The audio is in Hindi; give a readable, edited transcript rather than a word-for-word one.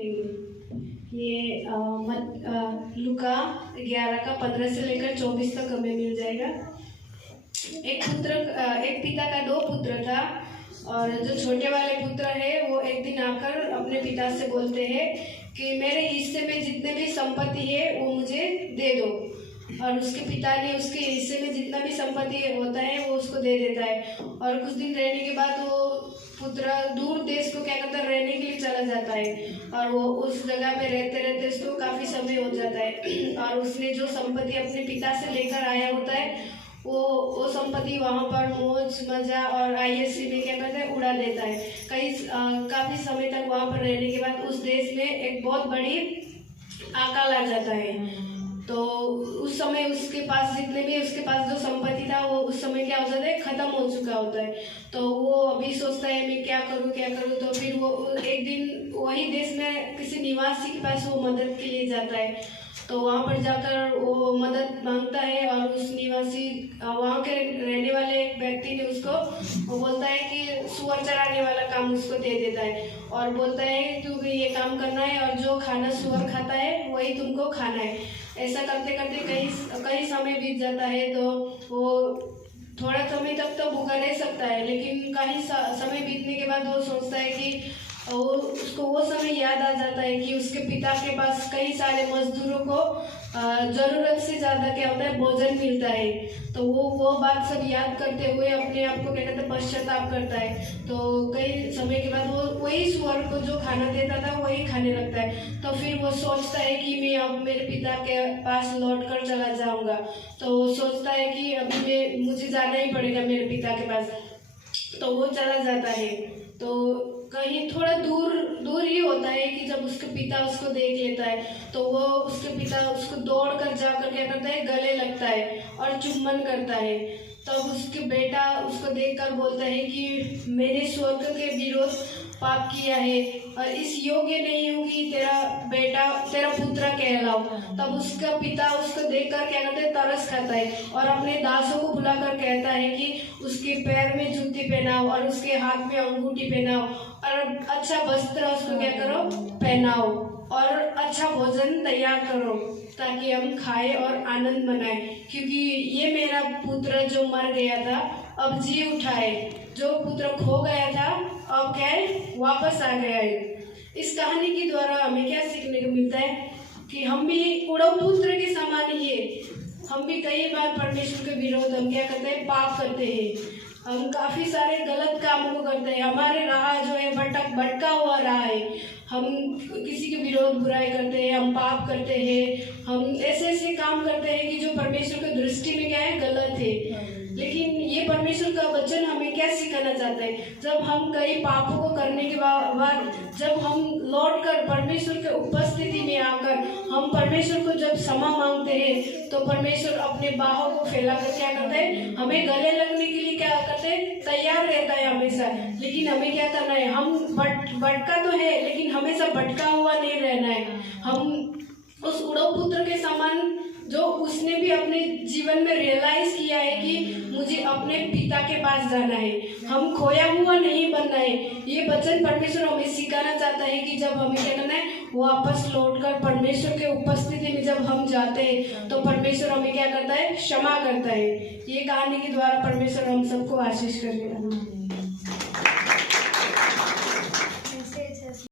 ये लुका 11 का 15 से लेकर 24 तक हमें मिल जाएगा। एक पिता का 2 पुत्र था, और जो छोटे वाले पुत्र है वो एक दिन आकर अपने पिता से बोलते हैं कि मेरे हिस्से में जितने भी संपत्ति है वो मुझे दे दो। और उसके पिता ने उसके हिस्से में जितना भी संपत्ति होता है वो उसको दे देता है। और कुछ दिन रहने के बाद वो पुत्र दूर देश को क्या करता है, रहने के लिए चला जाता है। और वो उस जगह पे रहते रहते उसको काफ़ी समय हो जाता है। और उसने जो संपत्ति अपने पिता से लेकर आया होता है वो संपत्ति वहाँ पर मौज मजा और आईएससी में क्या करता है, उड़ा देता है। काफ़ी समय तक वहाँ पर रहने के बाद उस देश में एक बहुत बड़ी अकाल आ जाता है। तो उस समय उसके पास जो संपत्ति था वो उस समय क्या हो जाता है, खत्म हो चुका होता है। तो वो अभी सोचता है मैं क्या करूँ। तो फिर वो एक दिन वही देश में किसी निवासी के पास वो मदद के लिए जाता है। तो वहाँ पर जाकर वो मदद मांगता है, और उस निवासी वहाँ के रहने वाले एक व्यक्ति ने उसको वो बोलता है कि सुअर चराने वाला काम उसको दे देता है। और बोलता है कि ये काम करना है और जो खाना सुअर खाता है वही तुमको खाना है। ऐसा करते करते कई समय बीत जाता है। तो वो थोड़ा समय तक तो भूखा रह सकता है, लेकिन कई समय बीतने के बाद वो सोचता है कि उसको वो समय याद आ जाता है कि उसके पिता के पास कई सारे मजदूरों को ज़रूरत से ज़्यादा क्या होता है, भोजन मिलता है। तो वो बात सब याद करते हुए अपने आप को क्या कहते हैं, पश्चाताप करता है। तो कई समय के बाद वो वही सुअर को जो खाना देता था वही खाने लगता है। तो फिर वो सोचता है कि मैं अब मेरे पिता के पास लौट कर चला जाऊँगा। तो वो सोचता है कि अभी मुझे जाना ही पड़ेगा मेरे पिता के पास। तो वो चला जाता है। तो कहीं थोड़ा दूर ही होता है कि जब उसके पिता उसको देख लेता है तो वो उसके पिता उसको दौड़ कर जाकर क्या करता है, गले लगता है और चुम्बन करता है। तब उसके बेटा उसको देखकर बोलता है कि मैंने स्वर्ग के विरोध पाप किया है और इस योग्य नहीं हूँ कि तेरा पुत्र कहलाओ। तब उसका पिता उसको देखकर क्या करता है, तरस खाता है और अपने दासों को बुलाकर कहता है कि उसके पैर में जूती पहनाओ और उसके हाथ में अंगूठी पहनाओ और अच्छा वस्त्र उसको क्या करो, पहनाओ और अच्छा भोजन तैयार करो ताकि हम खाए और आनंद मनाए, क्योंकि ये मेरा पुत्र जो मर गया था अब जी उठा है, जो पुत्र खो गया था अब क्या है, वापस आ गया है। इस कहानी के द्वारा हमें क्या सीखने को मिलता है कि हम भी उड़व पुत्र के समान ही है। हम भी कई बार परमेश्वर के विरोध हम क्या करते हैं, पाप करते हैं। हम काफ़ी सारे गलत कामों को करते हैं। हमारे राह जो है भटका हुआ राह है। हम किसी के विरोध बुराई करते हैं, हम पाप करते हैं, हम ऐसे काम करते हैं कि जो परमेश्वर की दृष्टि में क्या है, गलत है। लेकिन ये परमेश्वर का वचन हमें क्या सिखाना चाहता है, जब हम कई पापों को करने के बाद जब हम लौटकर परमेश्वर के उपस्थिति में आकर हम परमेश्वर को जब क्षमा मांगते हैं तो परमेश्वर अपने बाहों को फैलाकर क्या करता है, हमें गले लगने के लिए क्या करते हैं, तैयार रहता है हमेशा। लेकिन हमें क्या करना है, हम भटका तो है लेकिन हमेशा भटका हुआ नहीं रहना है। हम उस उड़व पुत्र के समान जो उसने भी अपने जीवन में रियलाइज किया है कि मुझे अपने पिता के पास जाना है, हम खोया हुआ नहीं बनना है। ये वचन परमेश्वर हमें सिखाना चाहता है कि जब हमें क्या करना है, वापस लौटकर परमेश्वर के उपस्थिति में जब हम जाते हैं तो परमेश्वर हमें क्या करता है, क्षमा करता है। ये कहानी के द्वारा परमेश्वर हम सबको आशीष करेगा।